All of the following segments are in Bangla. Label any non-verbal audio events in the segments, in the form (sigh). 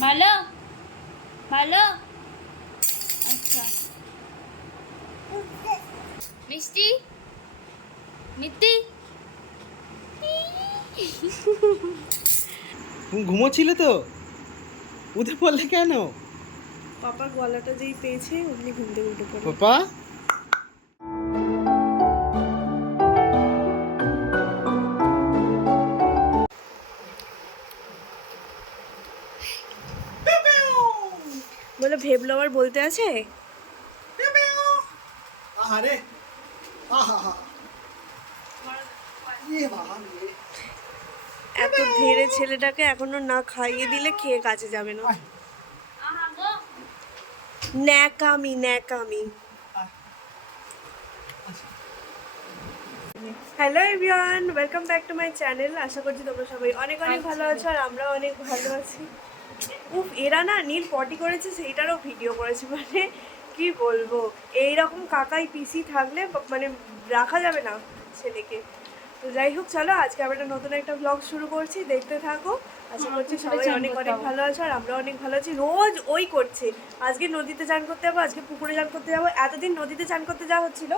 ভালো? ভালো? আচ্ছা। মিষ্টি? মিত্তি? তুমি ঘুমোচ্ছিলে তো? উঠে পড়লে কেন? পাপার গলাটা যেই পেয়েছে অমনি ঘুম থেকে উঠে পড়ে। পাপা? আবার বলতে আছে? আহারে আহা এত ধীরে ছেলেটাকে এখনও না খাইয়ে দিলে খেয়ে কাজে যাবে না? আহা ন্যাকামি ন্যাকামি। Hello everyone welcome back to my channel আশা করছি তোমরা সবাই অনেক অনেক ভালো আছো আর আমরাও অনেক ভালো আছি। উফ এরা না নীল পটি করেছে সেইটারও ভিডিও করেছে মানে কি বলব? এইরকম কাকাই পিসি থাকলে মানে রাখা যাবে না ছেলেকে। তো যাই হোক চলো আজকে আমরা একটা নতুন একটা ব্লগ শুরু করছি দেখতে থাকো। আশা করছি সবাই অনেক অনেক ভালো আছো আর আমরা অনেক ভালো আছি। রোজ ওই করছে আজকে নদীতে চান করতে যাব আজকে পুকুরে চান করতে যাব। এতদিন নদীতে চান করতে যাওয়া হচ্ছিল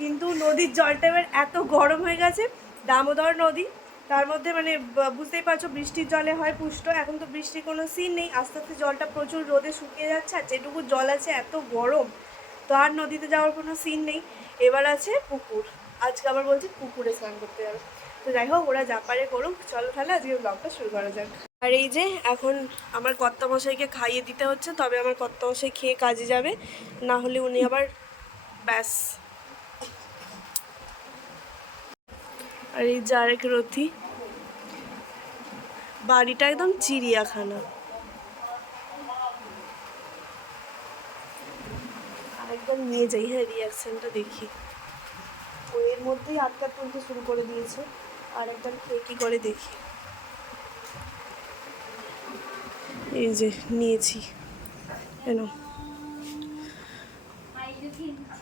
কিন্তু নদীর জলটা এবার এত গরম হয়ে গেছে দামোদর নদী তার মধ্যে মানে বুঝতেই পারছ বৃষ্টির জলে হয় পুষ্ট, এখন তো বৃষ্টির কোনো সিন নেই, আস্তে আস্তে জলটা প্রচুর রোদে শুকিয়ে যাচ্ছে, আর যেটুকু জল আছে এত গরম, তো আর নদীতে যাওয়ার কোনো সিন নেই। এবার আছে পুকুর, আজকে আবার বলছি পুকুরে স্নান করতে যাবে। তো যাই হোক, ওরা যা পারে করুক, চলো তাহলে আজকে ব্লগটা শুরু করা যাক। আর এই যে, এখন আমার কর্তামশাইকে খাইয়ে দিতে হচ্ছে, তবে আমার কর্তামশাই খেয়ে কাজে যাবে, না হলে উনি আবার ব্যাস। আর এই যে আরেক রথি। বাড়িটা একদম চিড়িয়াখানা। আরেকবার নিয়ে যাই হ্যাঁ রিয়াকশনটা দেখি। ও এর মধ্যেই আটকা তুলতে শুরু করে দিয়েছে। আর একবার খেয়ে কি করে দেখি। এই যে নিয়েছি। কেন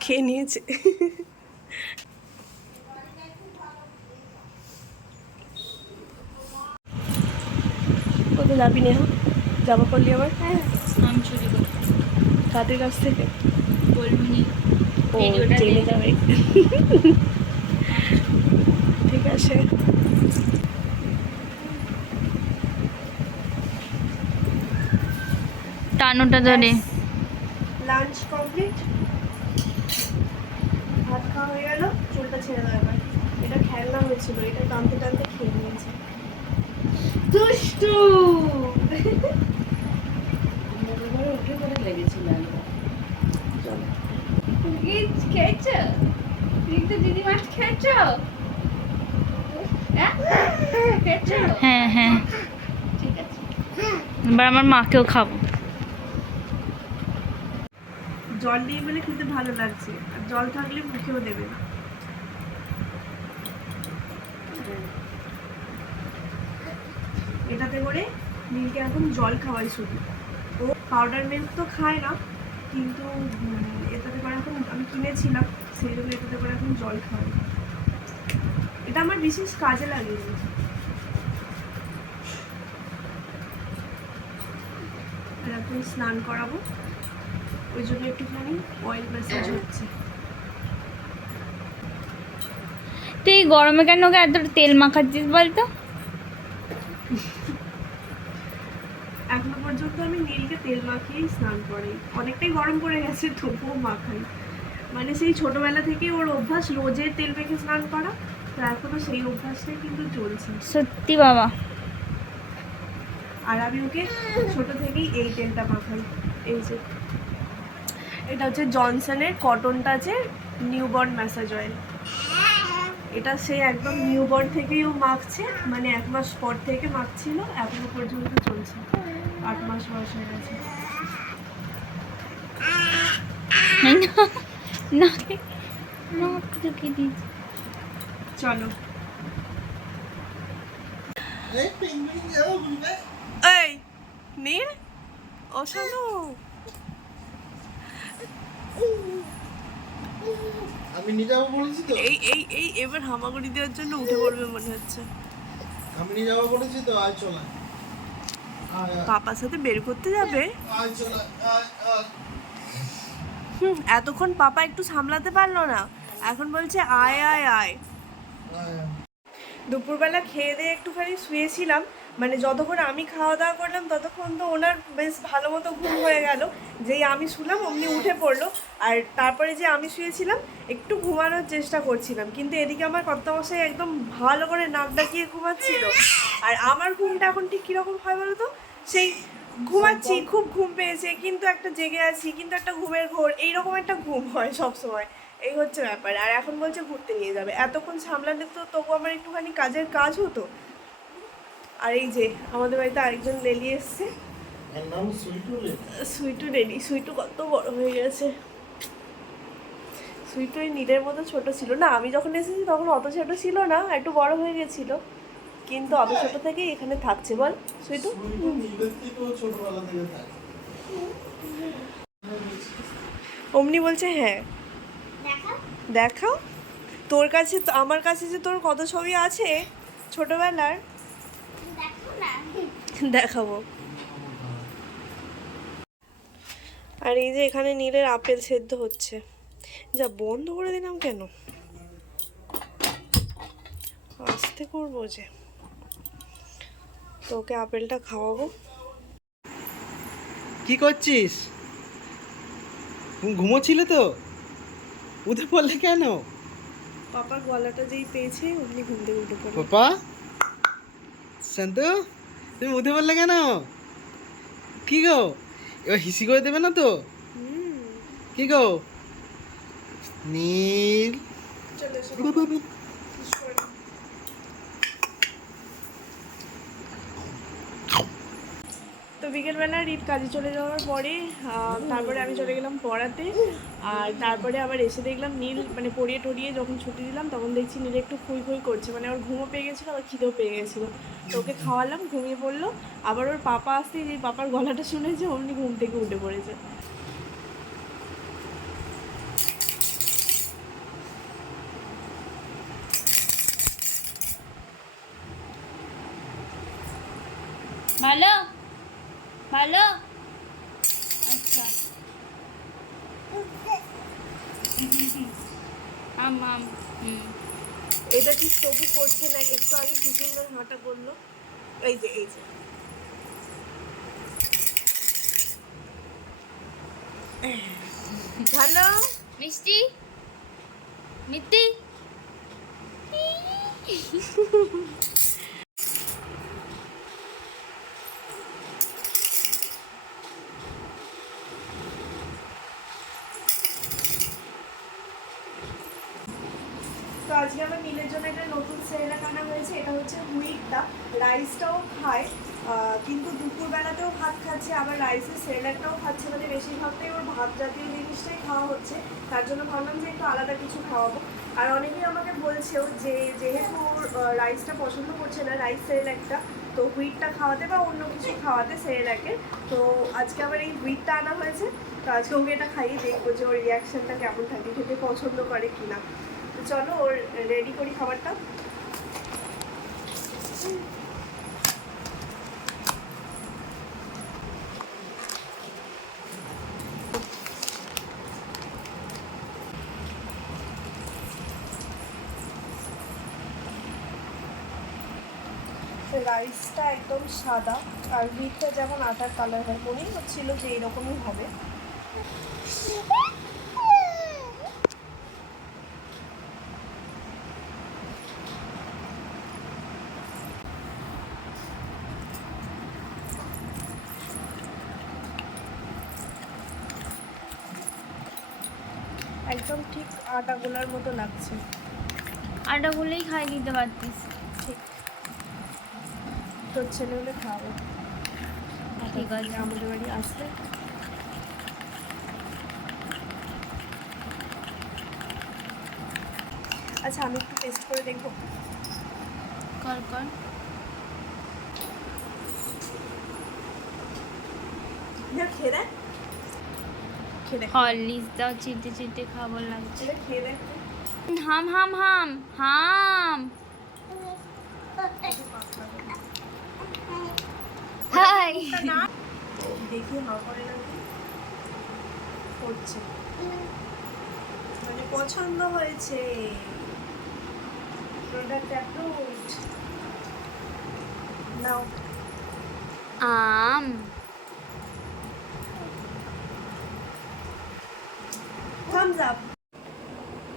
খেয়ে নিয়েছে? যাবি নেহা যাব করলি আবার? হ্যাঁ স্নান চুরি করতে কাদের কাছ থেকে? বলবি ও জেনে যাবে। ঠিক আছে। টানোটা ধরে লাঞ্চ কমপ্লিট ভাত খাওয়া হয়ে গেল চুলটা ছেড়ে দেওয়া এবার। এটা খেলনা হয়েছিল এটা টানতে টানতে খেয়ে নিয়েছে। দুষ্টু। চলো খেয়েছো? তুই তো দিদি মাছ খেয়েছো? হ্যাঁ? হ্যাঁ ঠিক আছে। এবার আমার মাকেও খাব। জল নেই বলে খেতে ভালো লাগছে। আর জল থাকলে মুখেও দেবে না। এটাতে করে নীলকে এখন জল খাওয়াই শুধু। ও পাউডার মিল্ক তো খায় না কিন্তু এটাতে করে এখন আমি কিনেছিলাম সেই জন্য এটাতে করে এখন জল খাওয়াই। এটা আমার বিশেষ কাজে লাগে। এখন স্নান করাবো ওই জন্য একটুখানি অয়েল ম্যাসাজ হচ্ছে। তুই এই গরমে কেন ওকে এত তেল মাখাচ্ছিস বলতো? (laughs) এখনও পর্যন্ত আমি নীলকে তেল মাখিয়েই স্নান করাই। অনেকটাই গরম পড়ে গেছে তবুও মাখাই। মানে সেই ছোটবেলা থেকেই ওর অভ্যাস রোজে তেল মেখে স্নান করা তো এখনও সেই অভ্যাসটাই কিন্তু চলছে। সত্যি বাবা। আর আমি ওকে ছোট থেকেই এই তেলটা মাখাই। এই যে এটা হচ্ছে জনসনের কটনটা আছে নিউবর্ন ম্যাসাজ অয়েল। এটা সেই একদম নিউবর্ন থেকেই ও মাখছে মানে এক মাস পর থেকে মাখছিল এখনও পর্যন্ত চলছে। আট মাস বয়স হয়ে গেছে। চলো। এই নীল ও শোনো আমি যাব বলেছি তো। এই এই এই এবার হামাগুড়ি দেওয়ার জন্য উঠে পড়বে মনে হচ্ছে। আমি যাব বলেছি তো আজ চলা। পাপার সাথে বের করতে যাবে? হুম এতক্ষণ পাপা একটু সামলাতে পারল না। এখন বলছে আয়। আয় আয়। দুপুরবেলা খেয়ে দিয়ে একটুখানি শুয়েছিলাম। মানে যতক্ষণ আমি খাওয়া দাওয়া করলাম ততক্ষণ তো ওনার বেশ ভালো মতো ঘুম হয়ে গেল। যেই আমি শুলাম অমনি উঠে পড়ল। আর তারপরে যে আমি শুয়েছিলাম একটু ঘুমানোর চেষ্টা করছিলাম। কিন্তু এদিকে আমার কর্তামশাই একদম ভালো করে নাক ডাকিয়ে ঘুমাচ্ছিল। আর আমার ঘুমটা এখন ঠিক কীরকম হয় বলো তো সেই ঘুমাচ্ছি খুব ঘুম পেয়েছে কিন্তু একটা জেগে আছি কিন্তু একটা ঘুমের ঘোর এইরকম একটা ঘুম হয় সব সময় এই হচ্ছে ব্যাপার। আর এখন বলছে ঘুরতে নিয়ে যাবে। এতক্ষণ সামলালে তো তবু আমার একটুখানি কাজের কাজ হতো। আর এই যে আমাদের বাড়িতে আরেকজন লেলি এসছে। সুইটু রেডি সুইটু কত বড় হয়ে গেছে। সুইটু ওই নীলের মতো ছোট ছিল না। আমি যখন এসেছি তখন অত ছোট ছিল না একটু বড় হয়ে গেছিল। কিন্তু অত ছোট থেকেই এখানে থাকছে। বল সুইটু। থেকে থাকে। অমনি বলছে হ্যাঁ। দেখাও। তোর কাছে তো- আমার কাছে যে তোর কত ছবি আছে ছোটবেলার (laughs) দেখাবো। আর এই যে এখানে নীলের আপেল সেদ্ধ হচ্ছে। যা বন্ধ করে দিলাম কেন? আস্তে করব যে। তোকে আপেলটা খাওয়াবো। কি করছিস? ঘুম- ঘুমোচ্ছিলে তো? উঠে পড়লে কেন? পাপার গলাটা যেই পেয়েছে অমনি ঘুম থেকে উঠে পড়ে পাপা? শান্ত? তুমি উঠে পড়লে কেন? কি গো? এবার হিসি করে দেবে না তো? কি গো? নীল চলে এসো তো বিকেলবেলা রিপ কাজে চলে যাওয়ার পরে তারপরে আমি চলে গেলাম পড়াতে। আর তারপরে আবার এসে দেখলাম নীল মানে পড়িয়ে টড়িয়ে যখন ছুটি দিলাম, তখন দেখছি নীল একটু খুঁই খুঁই করছে। মানে ওর ঘুমও পেয়ে গেছিল, আবার খিদেও পেয়ে গেছিল। তো ওকে খাওয়ালাম, ঘুমিয়ে পড়ল। আবার ওর পাপা আসতেই যে পাপার গলাটা শুনেছে, অমনি ঘুম থেকে উঠে পড়েছে ভালো ভালো? আচ্ছা। আম হুম। এটা ঠিক তবু করছে না? একটু আগে কি সুন্দর হাঁটা করল এই যে এই যে। ভালো? মিষ্টি? মিত্তি? আজকে আমার মিলের জন্য একটা নতুন সেরেলাক আনা হয়েছে এটা হচ্ছে হুইটটা রাইসটাও খায় কিন্তু দুপুরবেলাতেও ভাত খাচ্ছে, আবার রাইসের সেরেলাকটাও খাচ্ছে মানে বেশিরভাগটাই ওর ভাত জাতীয় জিনিসটাই খাওয়া হচ্ছে, তার জন্য ভাবলাম যে একটু আলাদা কিছু খাওয়াবো। আর অনেকেই আমাকে বলছেও যে যেহেতু ওর রাইসটা পছন্দ করছে না, রাইস সেরেলাকটা তো হুইটটা খাওয়াতে বা অন্য কিছু খাওয়াতে সেরেলাকে তো আজকে আবার এই হুইটটা আনা হয়েছে, তো আজকে ওকে এটা খাইয়ে দেখব যে ওর রিয়াকশনটা কেমন থাকে, খেতে পছন্দ করে কিনা। চলো, ওর রেডি করি খাবারটা। রাইসটা একদম সাদা, আর হুইটটা যেমন আটার কালার হয় মনেই হচ্ছিল যে এরকমই হবে। একদম ঠিক আটা গোলার মতো লাগছে। আটা গুলোই খাই দিতে পারতিস। ঠিক। তোর ছেলে হলে খাওয়াবো ঠিক আছে। আমাদের বাড়ি আসলে আচ্ছা আমি একটু টেস্ট করে দেখব। কর কর। খেয়ে দেখ। হরলিক্স দাও চিটে চিটে খাবার লাগছে। হাম হাম হাম হাম। হাই। দেখি হা করে করছে। মানে পছন্দ হয়েছে। Product approved now. আম। থামস আপ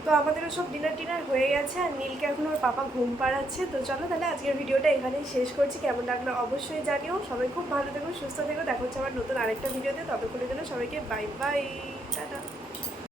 তো আমাদেরও সব ডিনার টিনার হয়ে গেছে আর নীলকে এখন ওর পাপা ঘুম পাড়াচ্ছে। তো চলো তাহলে আজকের ভিডিওটা এখানেই শেষ করছি। কেমন লাগল অবশ্যই জানিও। সবাই খুব ভালো থেকো, সুস্থ থেকো। দেখা হচ্ছে আমার নতুন আরেকটা ভিডিওতে। ততক্ষণের জন্য সবাইকে বাই বাই টাটা।